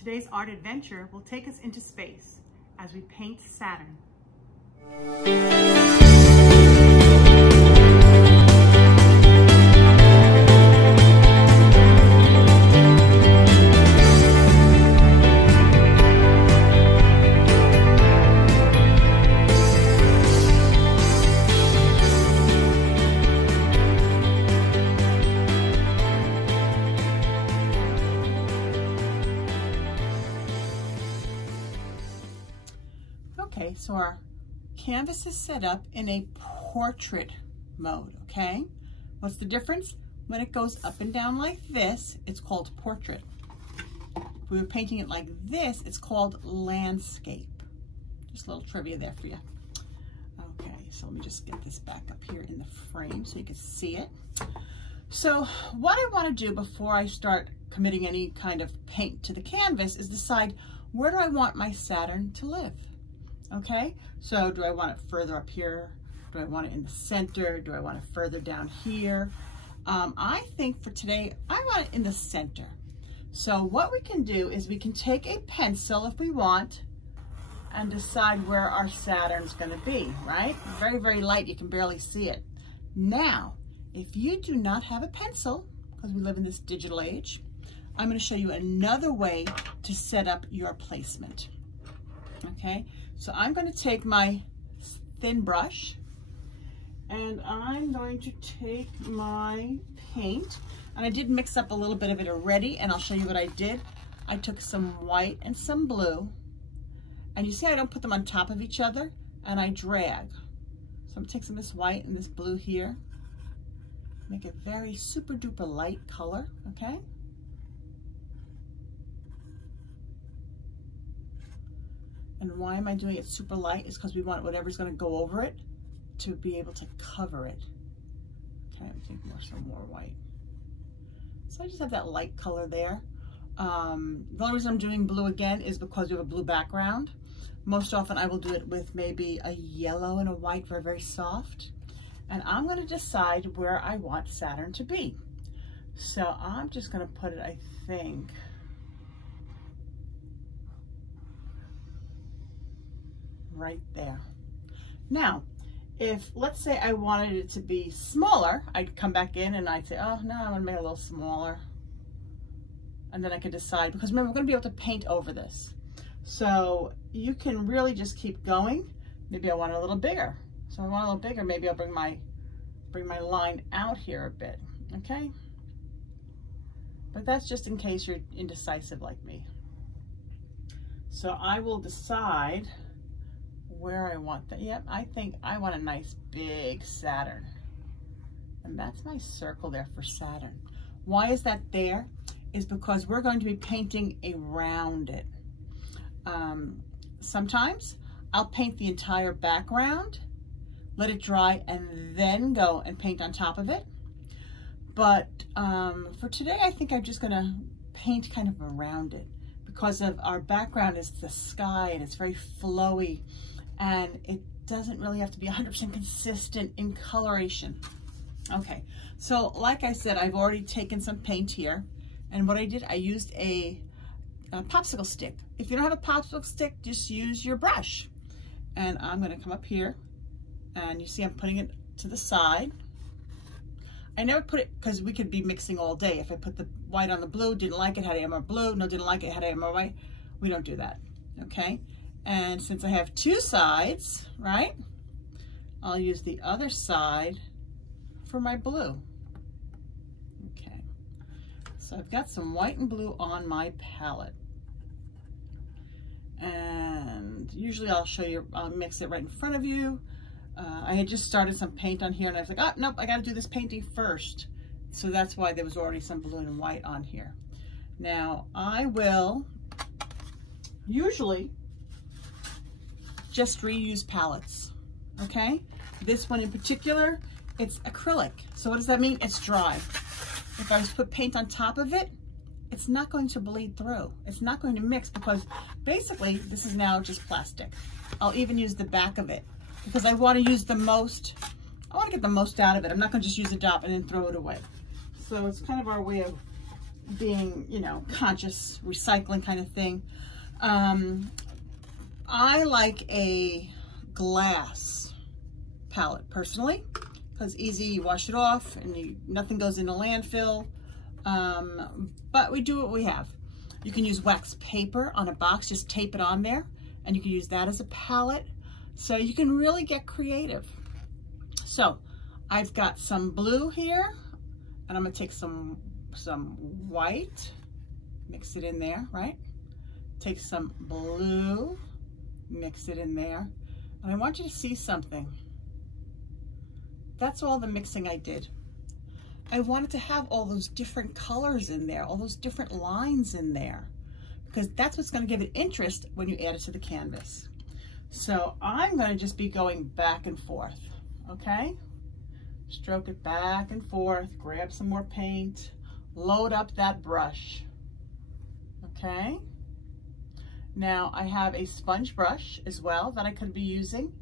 Today's art adventure will take us into space as we paint Saturn. Okay, so our canvas is set up in a portrait mode, okay? What's the difference? When it goes up and down like this, it's called portrait. If we were painting it like this, it's called landscape. Just a little trivia there for you. Okay, so let me just get this back up here in the frame so you can see it. So what I want to do before I start committing any kind of paint to the canvas is decide, where do I want my Saturn to live? Okay, so do I want it further up here? Do I want it in the center? Do I want it further down here? I think for today, I want it in the center. So what we can do is we can take a pencil if we want and decide where our Saturn's going to be, right? Very, very light, you can barely see it. Now, if you do not have a pencil, because we live in this digital age, I'm going to show you another way to set up your placement. Okay, so I'm going to take my thin brush and I'm going to take my paint, and I did mix up a little bit of it already, and I'll show you what I did. I took some white and some blue, and you see I don't put them on top of each other, and I drag. So I'm going to take some of this white and this blue here, make it very super duper light color, okay? And why am I doing it super light? Is because we want whatever's going to go over it to be able to cover it. Okay, I'm thinking some more white. So I just have that light color there. The only reason I'm doing blue again is because we have a blue background. Most often I will do it with maybe a yellow and a white, very, very soft. And I'm going to decide where I want Saturn to be. So I'm just going to put it, I think, right there. Now, if let's say I wanted it to be smaller, I'd come back in and I'd say, oh no, I'm gonna make it a little smaller. And then I could decide, because remember, we're gonna be able to paint over this. So you can really just keep going. Maybe I want it a little bigger. So I want a little bigger, maybe I'll bring my line out here a bit, okay? But that's just in case you're indecisive like me. So I will decide where I want that. Yep, I think I want a nice big Saturn. And that's my circle there for Saturn. Why is that there? Is because we're going to be painting around it. Sometimes I'll paint the entire background, let it dry, and then go and paint on top of it. But for today, I think I'm just gonna paint kind of around it because of our background is the sky and it's very flowy. And it doesn't really have to be 100% consistent in coloration. Okay, so like I said, I've already taken some paint here. And what I did, I used a popsicle stick. If you don't have a popsicle stick, just use your brush. And I'm gonna come up here, and you see I'm putting it to the side. I never put it, because we could be mixing all day. If I put the white on the blue, didn't like it, had to add more blue, no, didn't like it, had to add more white. We don't do that, okay? And since I have two sides, right, I'll use the other side for my blue. Okay, so I've got some white and blue on my palette. And usually I'll show you, I'll mix it right in front of you. I had just started some paint on here and I was like, oh, nope, I gotta do this painting first. So that's why there was already some blue and white on here. Now I will usually just reuse palettes, okay? This one in particular, it's acrylic. So what does that mean? It's dry. If I was to put paint on top of it, it's not going to bleed through. It's not going to mix because basically this is now just plastic. I'll even use the back of it because I want to use the most, I want to get the most out of it. I'm not going to just use a dot and then throw it away. So it's kind of our way of being, you know, conscious recycling kind of thing. I like a glass palette personally, because easy, you wash it off and nothing goes in a landfill. But we do what we have. You can use wax paper on a box, just tape it on there, and you can use that as a palette. So you can really get creative. So I've got some blue here, and I'm gonna take some white, mix it in there, right? Take some blue, mix it in there. And I want you to see something. That's all the mixing I did. I wanted to have all those different colors in there, all those different lines in there, because that's what's going to give it interest when you add it to the canvas. So I'm going to just be going back and forth, okay? Stroke it back and forth, grab some more paint, load up that brush, okay? Now I have a sponge brush as well that I could be using,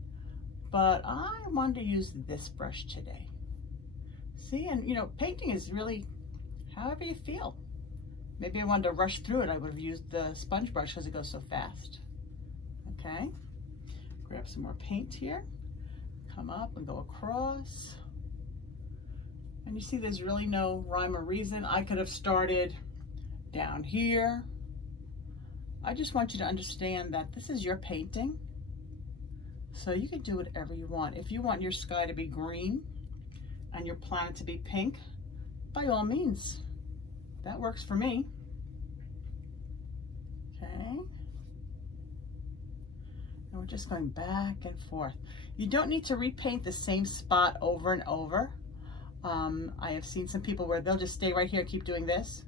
but I wanted to use this brush today. See, and you know, painting is really however you feel. Maybe I wanted to rush through it, I would have used the sponge brush because it goes so fast. Okay, grab some more paint here, come up and go across. And you see there's really no rhyme or reason. I could have started down here. I just want you to understand that this is your painting, so you can do whatever you want. If you want your sky to be green and your planet to be pink, by all means, that works for me. Okay, and we're just going back and forth. You don't need to repaint the same spot over and over. I have seen some people where they'll just stay right here, keep doing this.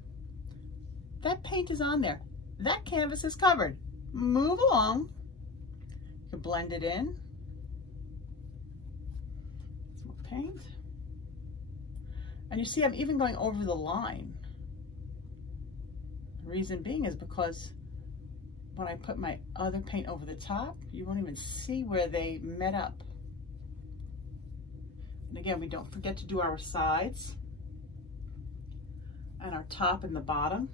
That paint is on there. That canvas is covered. Move along. You can blend it in. Some more paint. And you see I'm even going over the line. The reason being is because when I put my other paint over the top, you won't even see where they met up. And again, we don't forget to do our sides and our top and the bottom.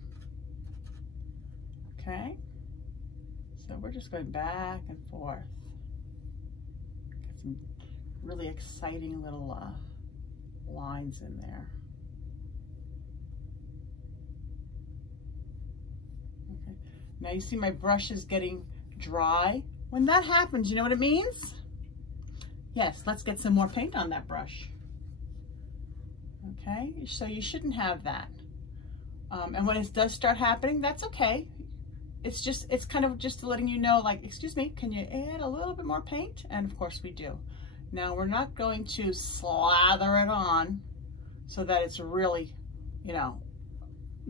Okay, so we're just going back and forth. Get some really exciting little lines in there. Okay, now you see my brush is getting dry. When that happens, you know what it means? Yes, let's get some more paint on that brush. Okay, so you shouldn't have that. And when it does start happening, that's okay. It's kind of just letting you know, like, excuse me, can you add a little bit more paint? And of course we do. Now we're not going to slather it on so that it's really, you know,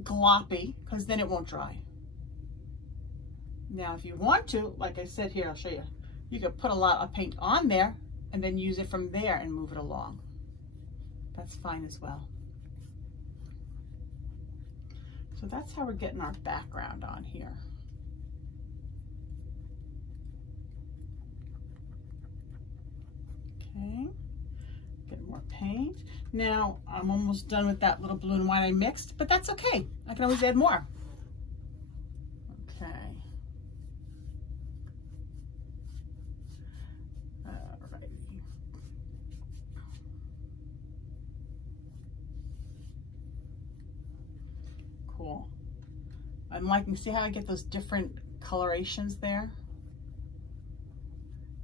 gloppy, because then it won't dry. Now if you want to, like I said here, I'll show you, you could put a lot of paint on there and then use it from there and move it along. That's fine as well. So that's how we're getting our background on here. Okay, get more paint. Now I'm almost done with that little blue and white I mixed, but that's okay. I can always add more. Okay. Alrighty. Cool. I'm liking, see how I get those different colorations there?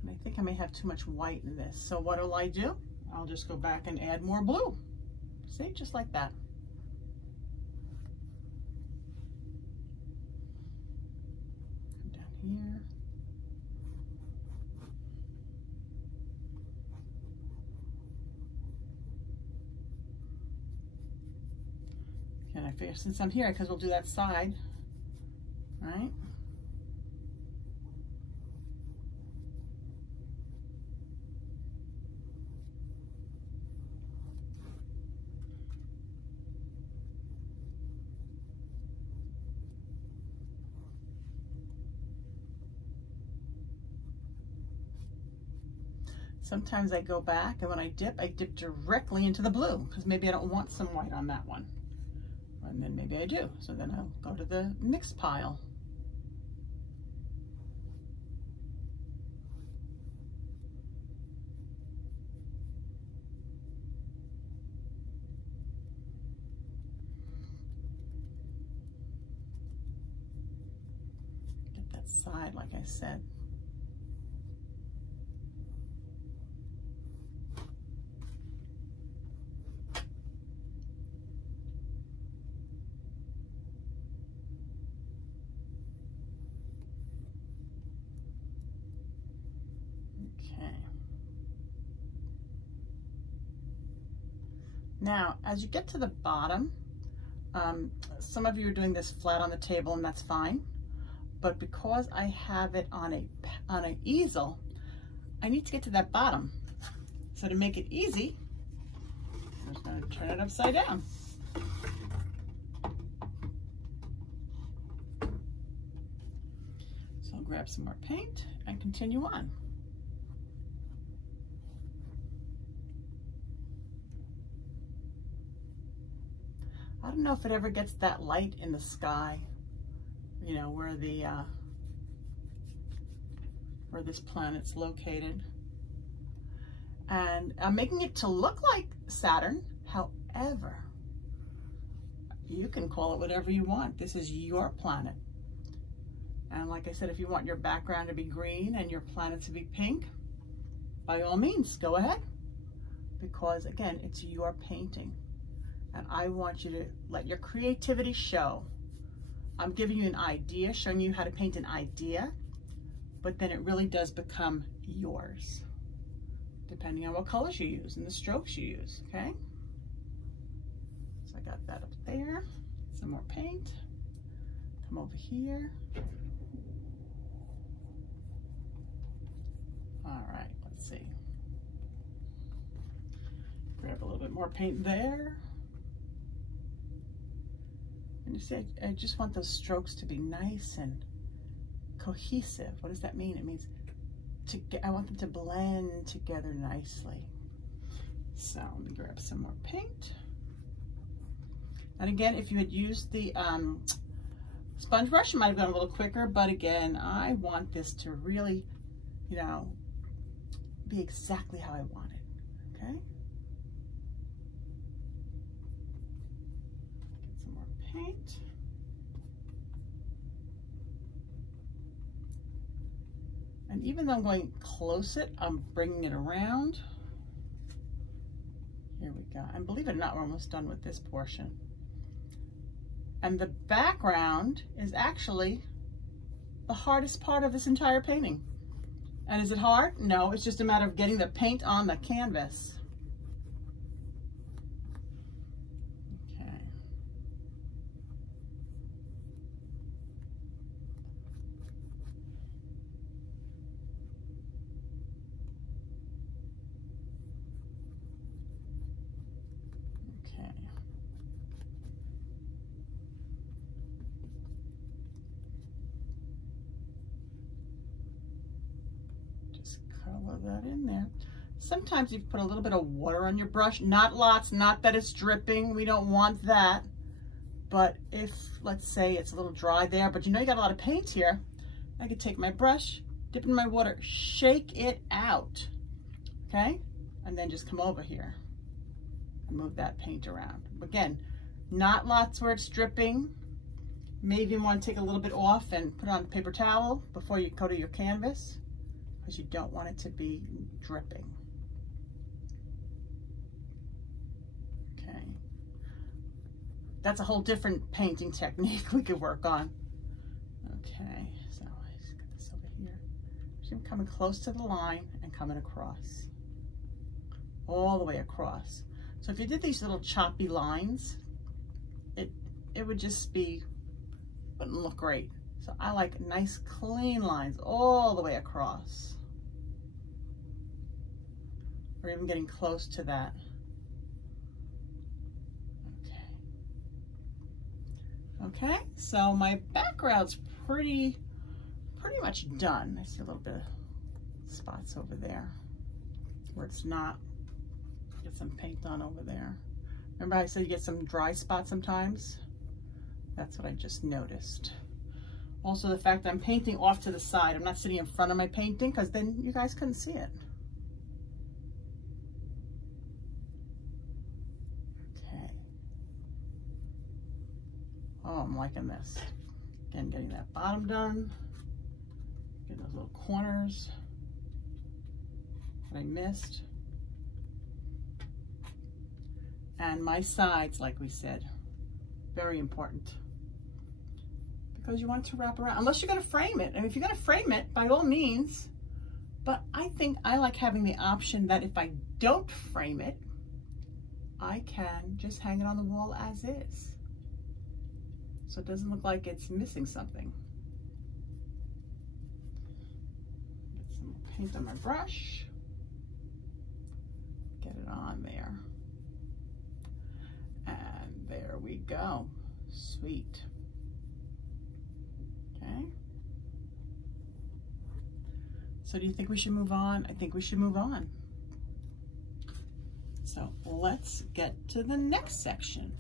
And I think I may have too much white in this. So what will I do? I'll just go back and add more blue. See, just like that. Come down here. And I figure since I'm here, because we'll do that side, right? Sometimes I go back, and when I dip directly into the blue, because maybe I don't want some white on that one. And then maybe I do. So then I'll go to the mix pile. Get that side, like I said. Now, as you get to the bottom, some of you are doing this flat on the table, and that's fine. But because I have it on an easel, I need to get to that bottom. So to make it easy, I'm just going to turn it upside down. So I'll grab some more paint and continue on. I don't know if it ever gets that light in the sky, you know, where this planet's located. And I'm making it to look like Saturn. However, you can call it whatever you want. This is your planet. And like I said, if you want your background to be green and your planet to be pink, by all means, go ahead. Because again, it's your painting. And I want you to let your creativity show. I'm giving you an idea, showing you how to paint an idea, but then it really does become yours, depending on what colors you use and the strokes you use, okay? So I got that up there. Some more paint. Come over here. All right, let's see. Grab a little bit more paint there. And you see, I just want those strokes to be nice and cohesive. What does that mean? It means I want them to blend together nicely. So let me grab some more paint. And again, if you had used the sponge brush, it might have gone a little quicker, but again, I want this to really, you know, be exactly how I want it, okay? Paint. And even though I'm going close it, I'm bringing it around. Here we go. And believe it or not, we're almost done with this portion. And the background is actually the hardest part of this entire painting. And is it hard? No, it's just a matter of getting the paint on the canvas. Color that in there. Sometimes you put a little bit of water on your brush, not lots, not that it's dripping. We don't want that. But if, let's say, it's a little dry there, but you know you got a lot of paint here, I could take my brush, dip in my water, shake it out, okay? And then just come over here and move that paint around. Again, not lots where it's dripping. Maybe you want to take a little bit off and put it on a paper towel before you go to your canvas, because you don't want it to be dripping. Okay. That's a whole different painting technique we could work on. Okay, so I just got this over here. So I'm coming close to the line and coming across. All the way across. So if you did these little choppy lines, it would just be, wouldn't look great. So I like nice clean lines all the way across. Or even getting close to that. Okay. Okay, so my background's pretty much done. I see a little bit of spots over there where it's not. Get some paint on over there. Remember I said you get some dry spots sometimes? That's what I just noticed. Also the fact that I'm painting off to the side. I'm not sitting in front of my painting because then you guys couldn't see it. Okay. Oh, I'm liking this. Again, getting that bottom done. Getting those little corners that I missed. And my sides, like we said, very important. Because you want it to wrap around, unless you're going to frame it. And if you're going to frame it, by all means. But I think I like having the option that if I don't frame it, I can just hang it on the wall as is. So it doesn't look like it's missing something. Get some paint on my brush. Get it on there. And there we go. Sweet. Okay. So do you think we should move on? I think we should move on. So let's get to the next section.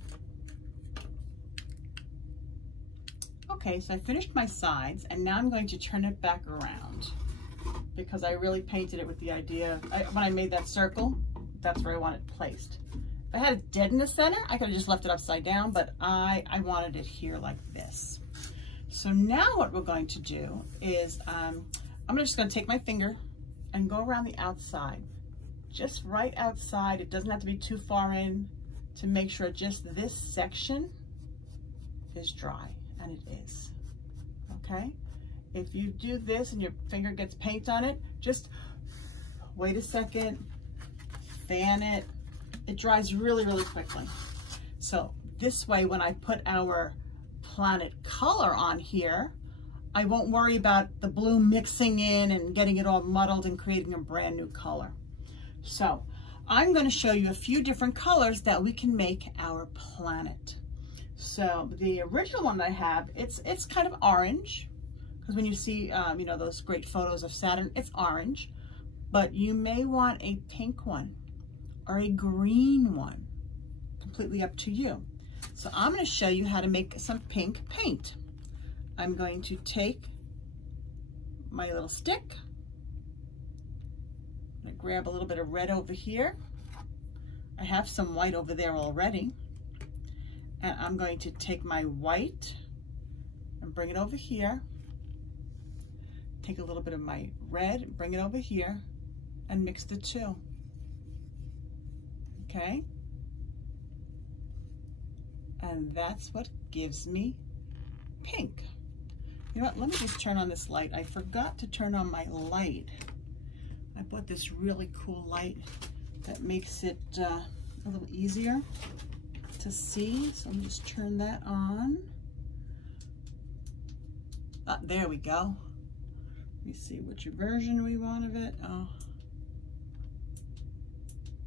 Okay, so I finished my sides and now I'm going to turn it back around because I really painted it with the idea, when I made that circle, that's where I want it placed. If I had it dead in the center, I could have just left it upside down, but I wanted it here like this. So now what we're going to do is, I'm just going to take my finger and go around the outside, just right outside. It doesn't have to be too far in, to make sure just this section is dry, and it is, okay? If you do this and your finger gets paint on it, just wait a second, fan it. It dries really, really quickly. So this way, when I put our planet color on here, I won't worry about the blue mixing in and getting it all muddled and creating a brand new color. So I'm going to show you a few different colors that we can make our planet. So the original one that I have, it's kind of orange, because when you see you know, those great photos of Saturn, it's orange, but you may want a pink one or a green one, completely up to you. So I'm going to show you how to make some pink paint. I'm going to take my little stick. I'm going to grab a little bit of red over here. I have some white over there already. And I'm going to take my white and bring it over here. Take a little bit of my red, bring it over here, and mix the two. Okay? And that's what gives me pink. You know what, let me just turn on this light. I forgot to turn on my light. I bought this really cool light that makes it a little easier to see. So let me just turn that on. Ah, there we go. Let me see which version we want of it. Oh,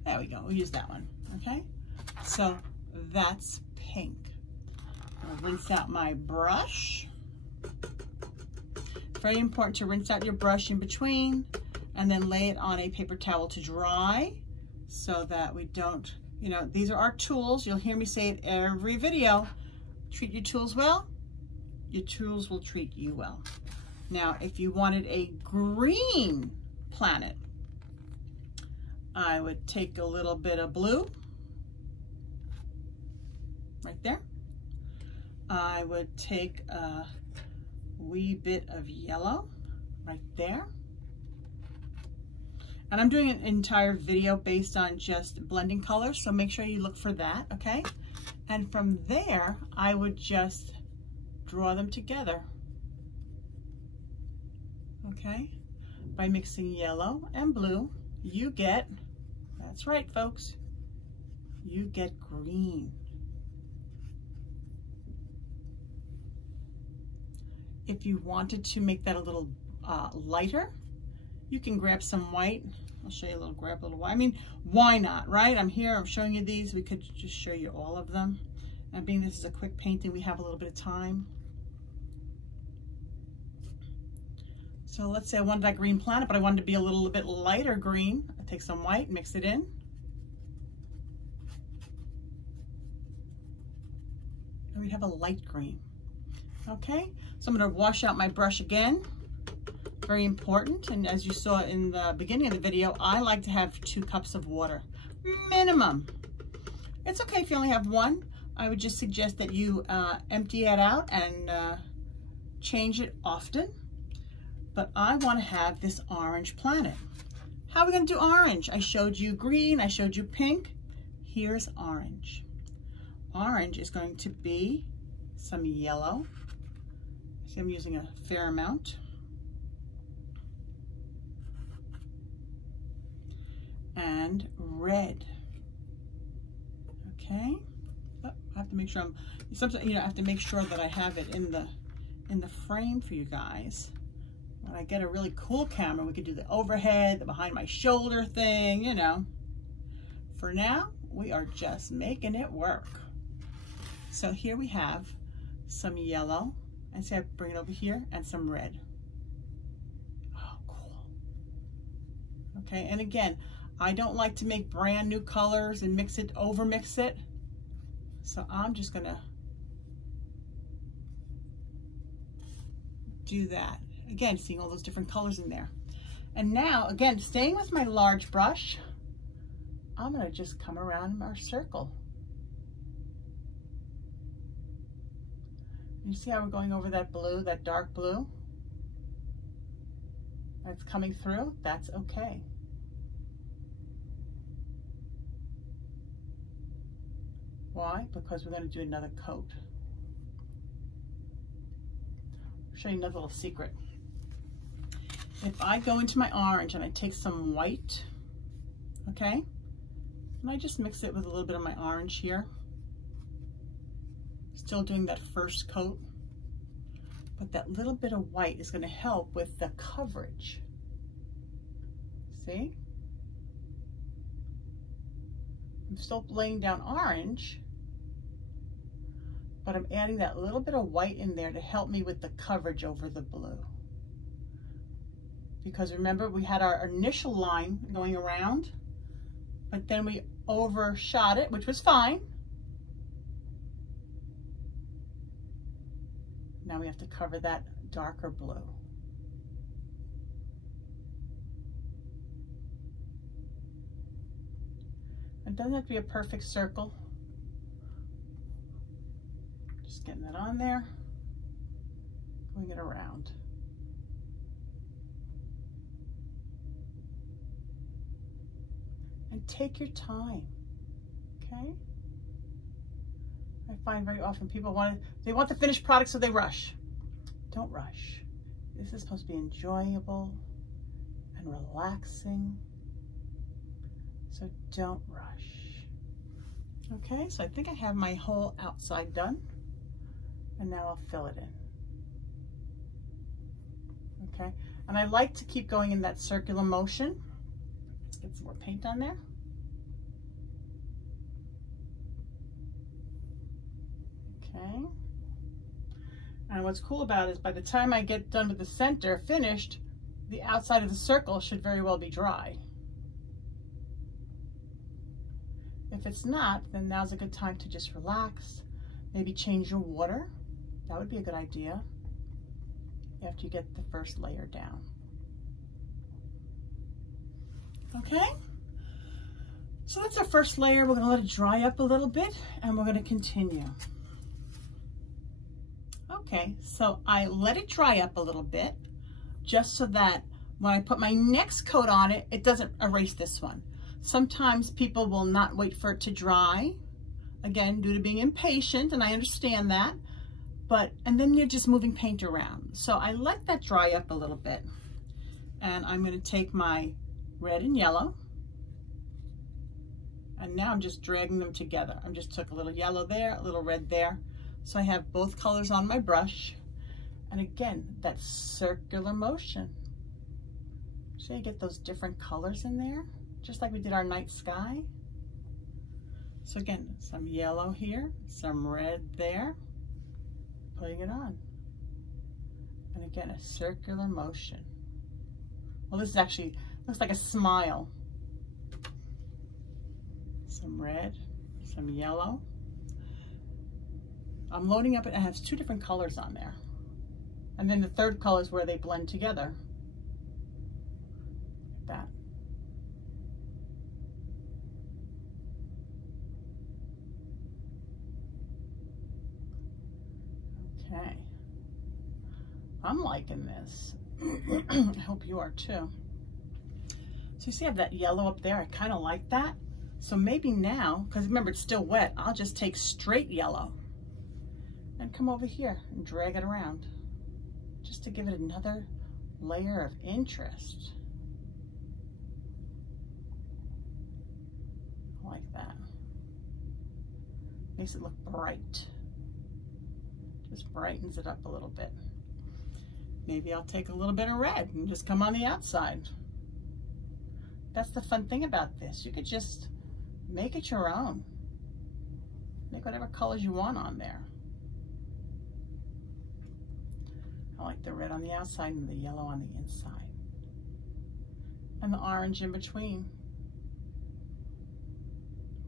there we go. We'll use that one. Okay, so that's pink. I'll rinse out my brush. It's very important to rinse out your brush in between and then lay it on a paper towel to dry so that we don't, you know, these are our tools. You'll hear me say it every video. Treat your tools well, your tools will treat you well. Now, if you wanted a green planet, I would take a little bit of blue right there. I would take a wee bit of yellow right there. And I'm doing an entire video based on just blending colors, so make sure you look for that, okay? And from there, I would just draw them together, okay? By mixing yellow and blue, you get, that's right, folks, you get green. If you wanted to make that a little lighter, you can grab some white. I'll show you grab a little white. I mean, why not, right? I'm here, I'm showing you these. We could just show you all of them. And being this is a quick painting, we have a little bit of time. So let's say I wanted that green planet, but I wanted to be a little bit lighter green. I'll take some white, mix it in. And we'd have a light green. Okay, so I'm going to wash out my brush again. Very important. And as you saw in the beginning of the video, I like to have 2 cups of water minimum. It's okay if you only have 1. I would just suggest that you empty it out and change it often. But I want to have this orange planet. How are we going to do orange? I showed you green, I showed you pink. Here's orange. Orange is going to be some yellow. See, I'm using a fair amount. And red. Okay. Oh, I have to make sure sometimes, I have to make sure that I have it in the frame for you guys. When I get a really cool camera, we could do the overhead, the behind my shoulder thing, For now, we are just making it work. So here we have some yellow, and see I bring it over here, and some red. Oh, cool. Okay, and again, I don't like to make brand new colors and over mix it. So I'm just gonna do that. Again, seeing all those different colors in there. And now, again, staying with my large brush, I'm gonna just come around our circle. You see how we're going over that blue, that dark blue? That's coming through, that's okay. Why? Because we're going to do another coat. I'll show you another little secret. If I go into my orange and I take some white, okay, and I just mix it with a little bit of my orange here, still doing that first coat, but that little bit of white is going to help with the coverage. See? I'm still laying down orange, but I'm adding that little bit of white in there to help me with the coverage over the blue. Because remember, we had our initial line going around, but then we overshot it, which was fine. Now we have to cover that darker blue. It doesn't have to be a perfect circle. Just getting that on there, going it around. And take your time, okay? I find very often people want the finished product, so they rush. Don't rush. This is supposed to be enjoyable and relaxing, so don't rush. Okay, so I think I have my whole outside done, and now I'll fill it in. Okay, and I like to keep going in that circular motion. Let's get some more paint on there. Okay, and what's cool about it is by the time I get done with the center finished, the outside of the circle should very well be dry. If it's not, then now's a good time to just relax. Maybe change your water. That would be a good idea after you get the first layer down. Okay, so that's our first layer. We're going to let it dry up a little bit, and we're going to continue. Okay, so I let it dry up a little bit just so that when I put my next coat on it, it doesn't erase this one. Sometimes people will not wait for it to dry, again, due to being impatient, and I understand that, and then you're just moving paint around. So I let that dry up a little bit, and I'm going to take my red and yellow, and now I'm just dragging them together. I just took a little yellow there, a little red there, so I have both colors on my brush, and again, that circular motion. So you get those different colors in there, just like we did our night sky. So again, some yellow here, some red there, putting it on. And again, a circular motion. Well, this is actually, looks like a smile. Some red, some yellow. I'm loading up, it has two different colors on there. And then the third color is where they blend together. Like that. Okay. I'm liking this. I hope you are too. So you see I have that yellow up there? I kind of like that. So maybe now, because remember it's still wet, I'll just take straight yellow and come over here and drag it around just to give it another layer of interest. I like that. Makes it look bright. Just brightens it up a little bit. Maybe I'll take a little bit of red and just come on the outside. That's the fun thing about this. You could just make it your own. Make whatever colors you want on there. I like the red on the outside and the yellow on the inside. And the orange in between.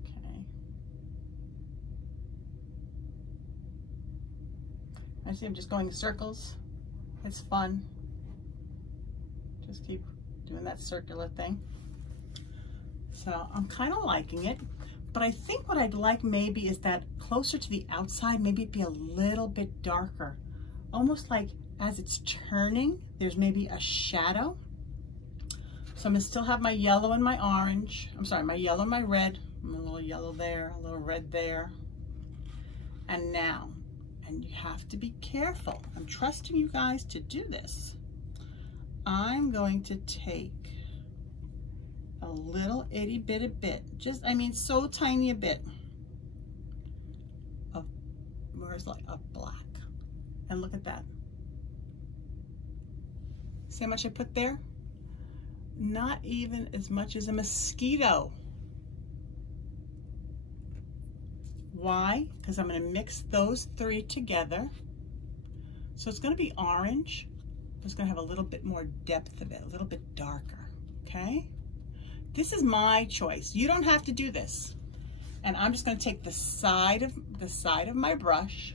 Okay. I see I'm just going in circles. It's fun. Just keep doing that circular thing. So I'm kind of liking it, but I think what I'd like maybe is that closer to the outside, maybe it'd be a little bit darker. Almost like as it's turning, there's maybe a shadow. So I'm gonna still have my yellow and my orange. I'm sorry, my yellow and my red. A little yellow there, a little red there. And now, and you have to be careful. I'm trusting you guys to do this. I'm going to take a little itty bitty bit, just, I mean, so tiny a bit of, where's like a black. And look at that. See how much I put there? Not even as much as a mosquito. Why? Because I'm going to mix those three together. So it's going to be orange, but it's going to have a little bit more depth of it, a little bit darker, okay? This is my choice. You don't have to do this. And I'm just going to take the side of my brush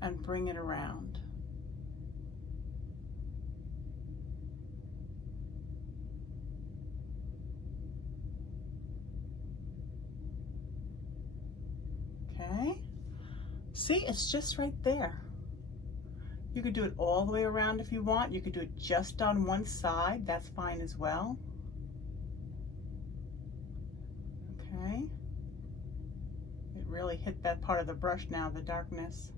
and bring it around. Okay? See, it's just right there. You could do it all the way around if you want. You could do it just on one side. That's fine as well. Okay. It really hit that part of the brush now, the darkness.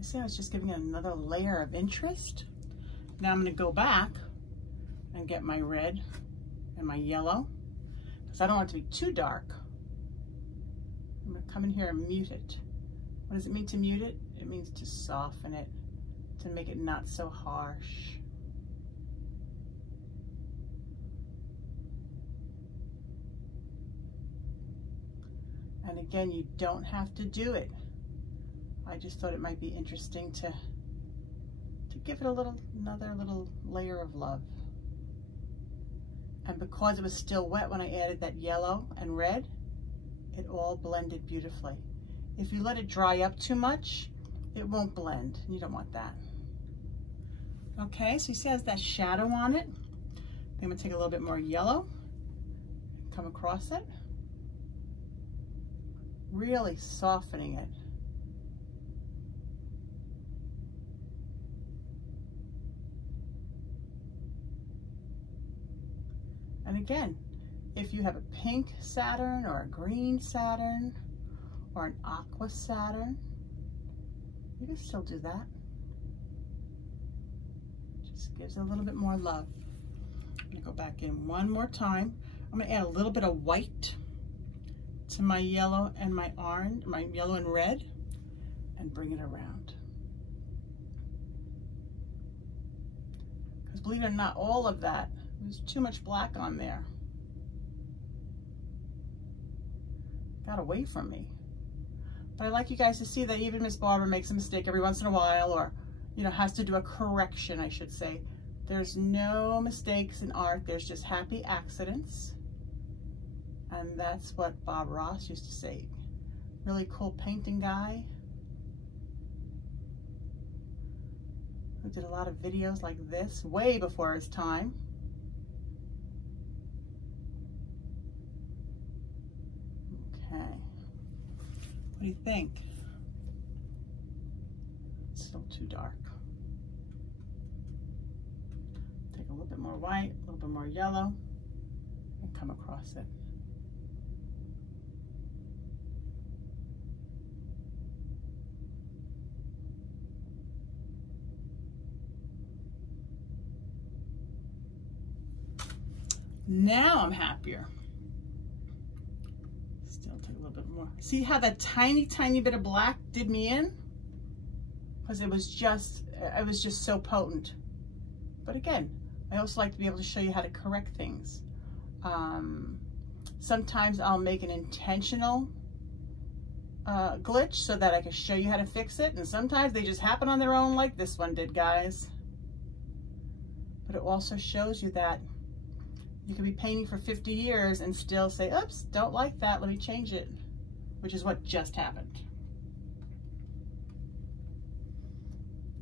See, I was just giving it another layer of interest. Now I'm going to go back and get my red and my yellow, because I don't want it to be too dark. I'm going to come in here and mute it. What does it mean to mute it? It means to soften it, to make it not so harsh. And again, you don't have to do it. I just thought it might be interesting to give it another little layer of love. And because it was still wet when I added that yellow and red, it all blended beautifully. If you let it dry up too much, it won't blend. You don't want that. Okay, so you see it has that shadow on it. I'm gonna take a little bit more yellow, come across it, really softening it. And again, if you have a pink Saturn or a green Saturn or an aqua Saturn, you can still do that. Just gives it a little bit more love. I'm gonna go back in one more time. I'm gonna add a little bit of white to my yellow and my orange, my yellow and red, and bring it around. Because believe it or not, all of that, there's too much black on there. Got away from me. But I like you guys to see that even Miss Barbara makes a mistake every once in a while, or, you know, has to do a correction, I should say. There's no mistakes in art. There's just happy accidents. And that's what Bob Ross used to say. Really cool painting guy who did a lot of videos like this way before his time. Okay. What do you think? It's still too dark. Take a little bit more white, a little bit more yellow, and come across it. Now I'm happier. Still take a little bit more. See how that tiny, tiny bit of black did me in? Because it was just so potent. But again, I also like to be able to show you how to correct things. Sometimes I'll make an intentional glitch so that I can show you how to fix it. And sometimes they just happen on their own like this one did, guys. But it also shows you that you could be painting for 50 years and still say, oops, don't like that, let me change it, which is what just happened.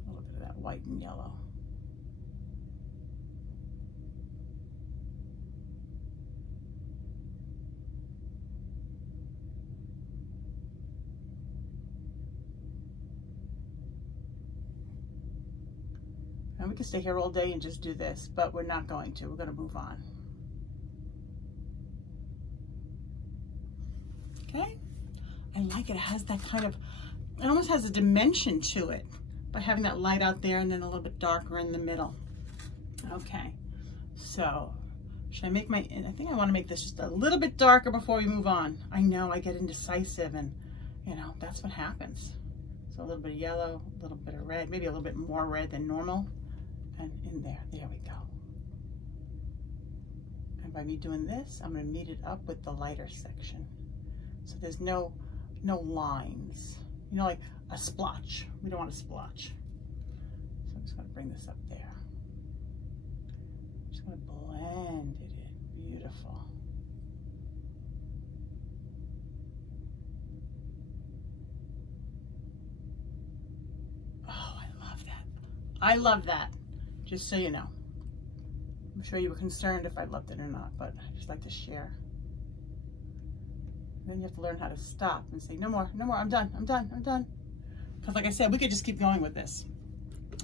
A little bit of that white and yellow. And we could stay here all day and just do this, but we're not going to. We're going to move on. Okay, I like it. It has that kind of, it almost has a dimension to it by having that light out there and then a little bit darker in the middle. Okay, so should I make my, I think I want to make this just a little bit darker before we move on. I know I get indecisive and, you know, that's what happens. So a little bit of yellow, a little bit of red, maybe a little bit more red than normal. And in there we go. And by me doing this, I'm going to meet it up with the lighter section. So there's no lines, you know, like a splotch. We don't want a splotch. So I'm just going to bring this up there. I'm just going to blend it in. Beautiful. Oh, I love that. I love that. Just so you know. I'm sure you were concerned if I loved it or not, but I just like to share. Then you have to learn how to stop and say, no more, I'm done. Because like I said, we could just keep going with this.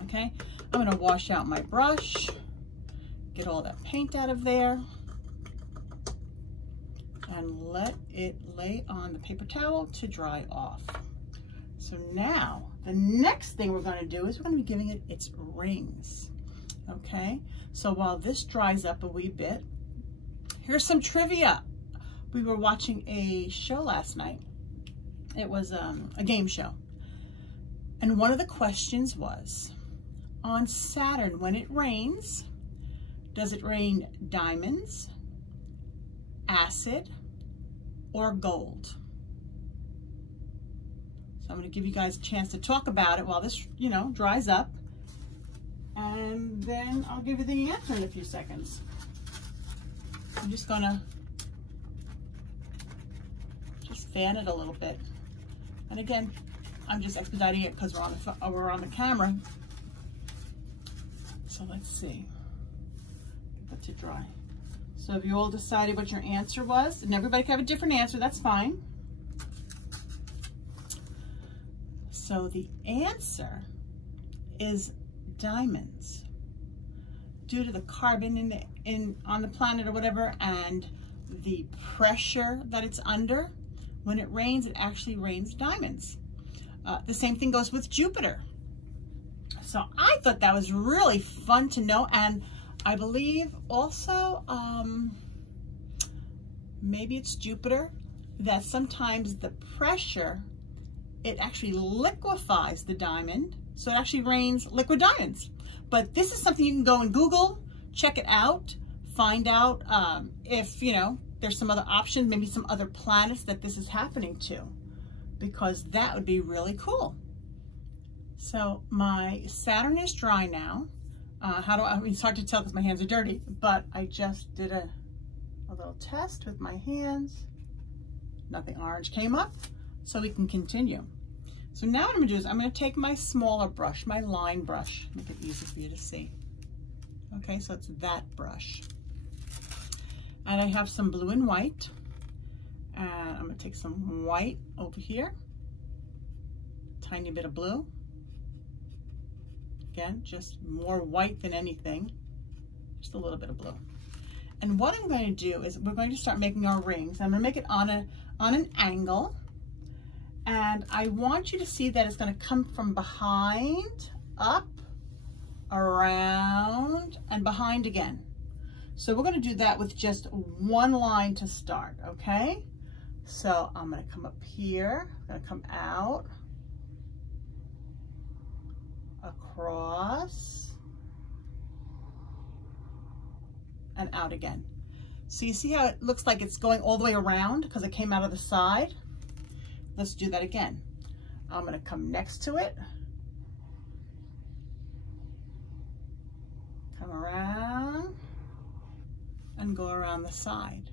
Okay, I'm gonna wash out my brush, get all that paint out of there, and let it lay on the paper towel to dry off. So now, the next thing we're gonna do is we're gonna be giving it its rings. Okay, so while this dries up a wee bit, here's some trivia. We were watching a show last night. It was a game show. And one of the questions was, on Saturn, when it rains, does it rain diamonds, acid, or gold? So I'm going to give you guys a chance to talk about it while this, you know, dries up. And then I'll give you the answer in a few seconds. I'm just going to fan it a little bit. And again, I'm just expediting it because we're on the camera. So let's see. Get that to dry. So have you all decided what your answer was? And everybody can have a different answer, that's fine. So the answer is diamonds. Due to the carbon on the planet or whatever, and the pressure that it's under, when it rains, it actually rains diamonds. The same thing goes with Jupiter. So I thought that was really fun to know. And I believe also, maybe it's Jupiter, that sometimes the pressure, it actually liquefies the diamond. So it actually rains liquid diamonds. But this is something you can go and Google, check it out, find out if, you know, there's some other options, maybe some other planets that this is happening to. because that would be really cool. So my Saturn is dry now. I mean, it's hard to tell because my hands are dirty, but I just did a little test with my hands. Nothing orange came up, so we can continue. So now what I'm gonna do is I'm gonna take my smaller brush, my line brush, make it easy for you to see. Okay, so it's that brush. And I have some blue and white. And I'm gonna take some white over here. Tiny bit of blue. Again, just more white than anything. Just a little bit of blue. And what I'm going to do is we're going to start making our rings. I'm going to make it on an angle. And I want you to see that it's going to come from behind, up, around, and behind again. So we're going to do that with just one line to start, okay? So I'm going to come up here, I'm going to come out, across, and out again. So you see how it looks like it's going all the way around because it came out of the side? Let's do that again. I'm going to come next to it, come around, and go around the side.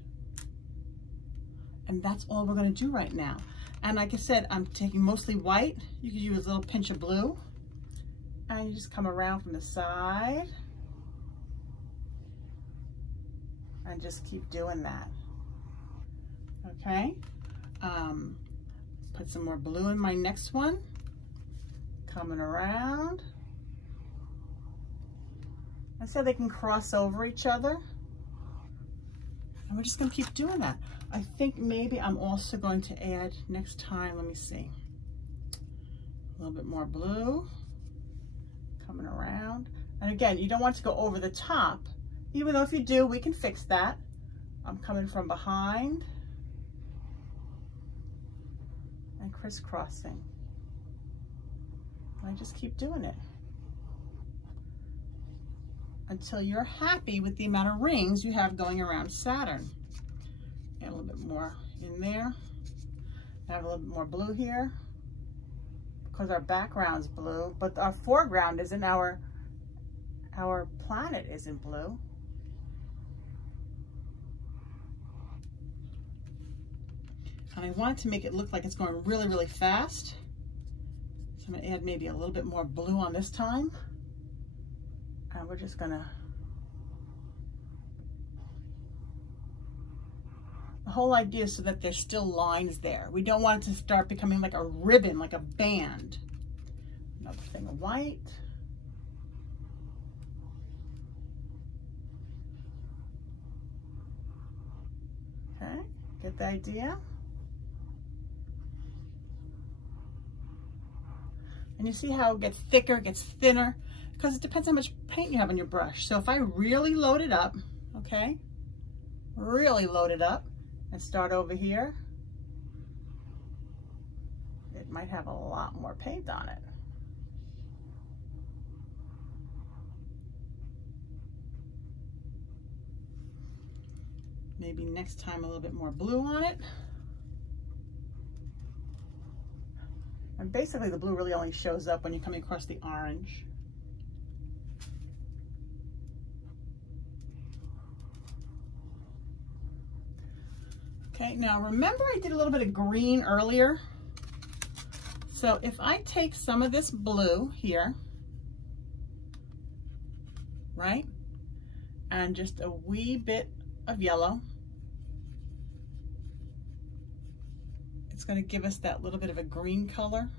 And that's all we're going to do right now. And like I said, I'm taking mostly white. You could use a little pinch of blue. And you just come around from the side. And just keep doing that. Okay? Put some more blue in my next one. Coming around. I said they can cross over each other. And we're just going to keep doing that. I think maybe I'm also going to add next time, let me see, a little bit more blue coming around. And again, you don't want to go over the top, even though if you do, we can fix that. I'm coming from behind and crisscrossing. I just keep doing it until you're happy with the amount of rings you have going around Saturn. Add a little bit more in there. Add a little bit more blue here because our background's blue, but our foreground isn't. Our planet isn't blue. And I wanted to make it look like it's going really, really fast. So I'm going to add maybe a little bit more blue on this time. And we're just going to, the whole idea is so that there's still lines there. We don't want it to start becoming like a ribbon, like a band. Another thing of white. Okay, get the idea? And you see how it gets thicker, gets thinner, because it depends how much paint you have on your brush. So if I really load it up, okay, really load it up and start over here, it might have a lot more paint on it. Maybe next time a little bit more blue on it. And basically the blue really only shows up when you're coming across the orange. Okay, now remember I did a little bit of green earlier? So if I take some of this blue here, right, and just a wee bit of yellow, it's going to give us that little bit of a green color.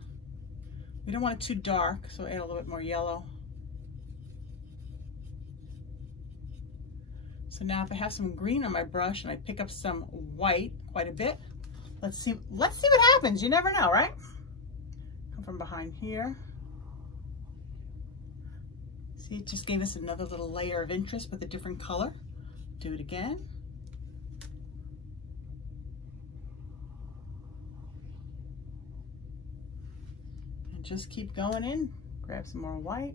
We don't want it too dark, so add a little bit more yellow. So now if I have some green on my brush and I pick up some white, quite a bit, let's see what happens. You never know, right? Come from behind here. See, it just gave us another little layer of interest with a different color. Do it again. And just keep going in. Grab some more white.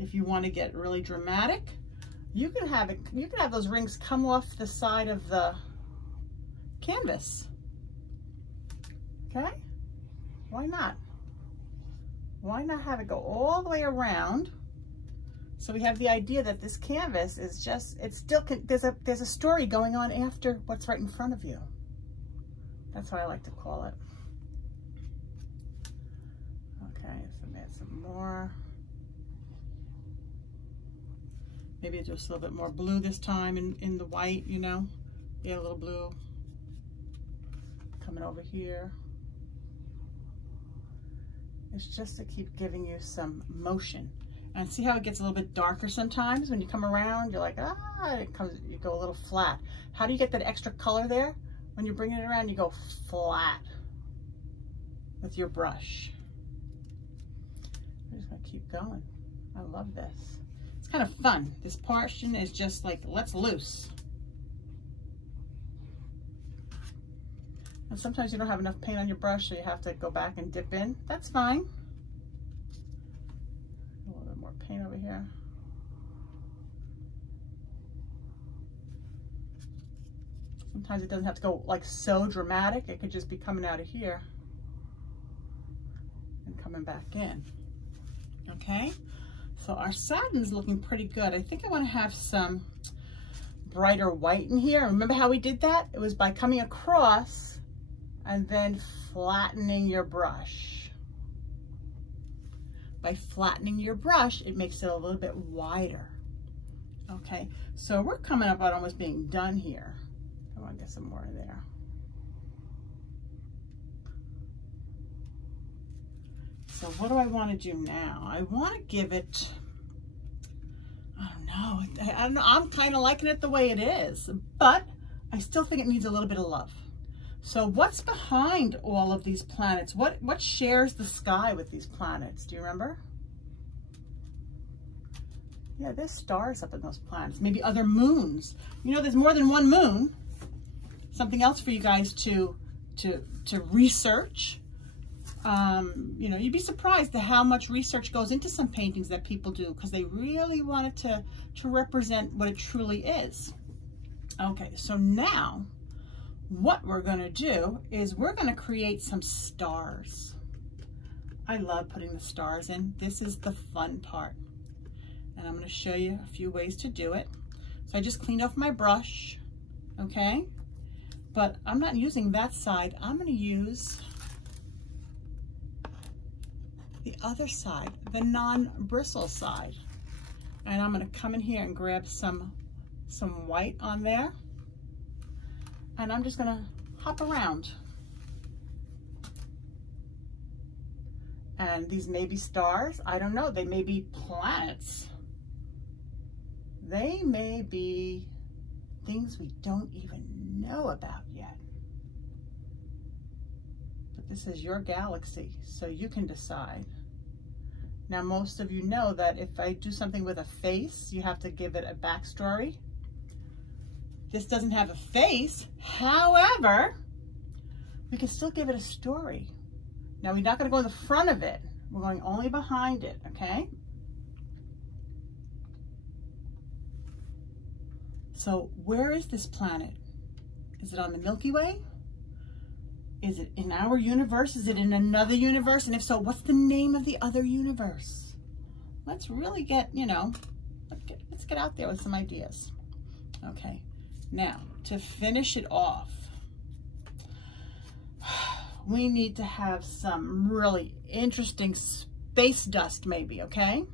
If you want to get really dramatic, you can have those rings come off the side of the canvas. Okay? Why not? Why not have it go all the way around? So we have the idea that this canvas is just, it's still, there's a story going on after what's right in front of you. That's what I like to call it. Okay, so add some more. Maybe just a little bit more blue this time in the white, you know? Yeah, a little blue. Coming over here. It's just to keep giving you some motion. And see how it gets a little bit darker sometimes when you come around, you're like, you go a little flat. How do you get that extra color there? When you're bringing it around, you go flat with your brush. I'm just gonna keep going. I love this. It's kind of fun. This portion is just like, let's loose. And sometimes you don't have enough paint on your brush, so you have to go back and dip in. That's fine. A little bit more paint over here. Sometimes it doesn't have to go like so dramatic. It could just be coming out of here and coming back in. Okay, so our Saturn's looking pretty good. I think I want to have some brighter white in here. Remember how we did that? It was by coming across and then flattening your brush. By flattening your brush, it makes it a little bit wider. Okay, so we're coming up on almost being done here. I want to get some more in there. So what do I want to do now? I want to give it, I don't know, I'm kind of liking it the way it is, but I still think it needs a little bit of love. So what's behind all of these planets? What shares the sky with these planets? Do you remember? Yeah, there's stars up in those planets. Maybe other moons. You know, there's more than one moon. Something else for you guys to research. You know, you'd be surprised at how much research goes into some paintings that people do because they really want it to represent what it truly is. Okay, so now what we're going to do is we're going to create some stars. I love putting the stars in. This is the fun part. And I'm going to show you a few ways to do it. So I just cleaned off my brush, okay? But I'm not using that side. I'm going to use the other side, the non-bristle side. And I'm going to come in here and grab some white on there. And I'm just going to hop around. And these may be stars. I don't know. They may be planets. They may be things we don't even know about yet. But this is your galaxy, so you can decide. Now, most of you know that if I do something with a face, you have to give it a backstory. This doesn't have a face. However, we can still give it a story. Now, we're not going to go in the front of it. We're going only behind it, okay? So where is this planet? Is it on the Milky Way? Is it in our universe? Is it in another universe? And if so, what's the name of the other universe? Let's really get, you know, let's get out there with some ideas. Okay, now to finish it off, we need to have some really interesting space dust maybe, okay?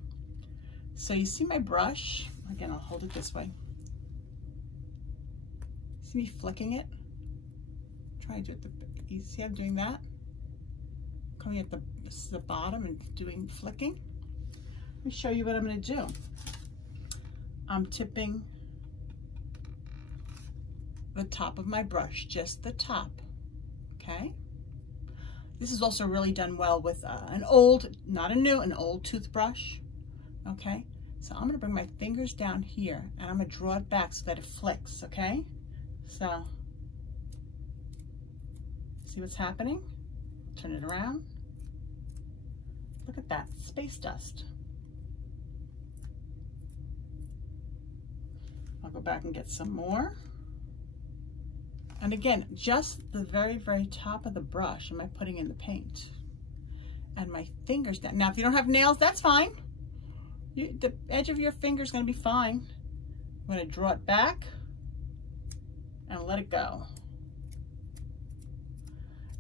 So you see my brush? Again, I'll hold it this way. See me flicking it? Try to do it you see I'm doing that? Coming at the bottom and doing flicking. Let me show you what I'm going to do. I'm tipping the top of my brush, just the top, okay? This is also really done well with an old, not a new, an old toothbrush, okay? So I'm going to bring my fingers down here and I'm going to draw it back so that it flicks, okay? So, see what's happening? Turn it around. Look at that, space dust. I'll go back and get some more. And again, just the very, very top of the brush am I putting in the paint. And my fingers down. Now, if you don't have nails, that's fine. The edge of your finger is going to be fine. I'm going to draw it back and let it go.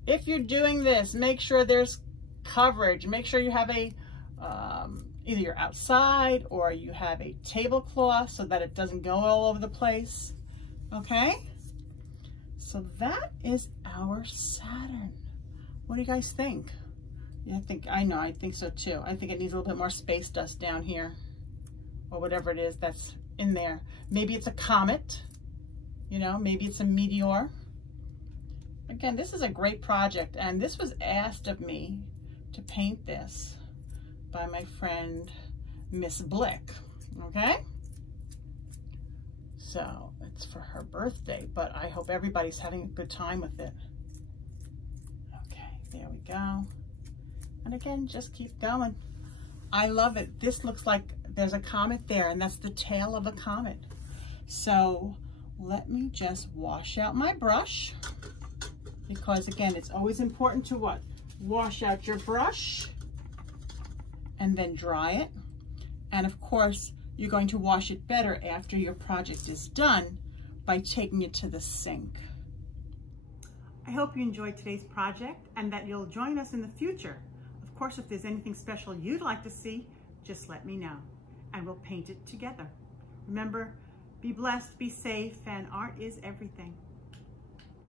If you're doing this, make sure there's coverage. Make sure you have a, either you're outside or you have a tablecloth so that it doesn't go all over the place. Okay? So that is our Saturn. What do you guys think? Yeah, I think so too. I think it needs a little bit more space dust down here or whatever it is that's in there. Maybe it's a comet, you know, maybe it's a meteor. Again, this is a great project, and this was asked of me to paint this by my friend, Miss Blick, okay? So it's for her birthday, but I hope everybody's having a good time with it. Okay, there we go. And again, just keep going. I love it. This looks like there's a comet there, and that's the tail of a comet. So let me just wash out my brush, because again, it's always important to what? Wash out your brush and then dry it. And of course, you're going to wash it better after your project is done by taking it to the sink. I hope you enjoyed today's project and that you'll join us in the future. Of course, if there's anything special you'd like to see, just let me know and we'll paint it together. Remember, be blessed, be safe, and art is everything.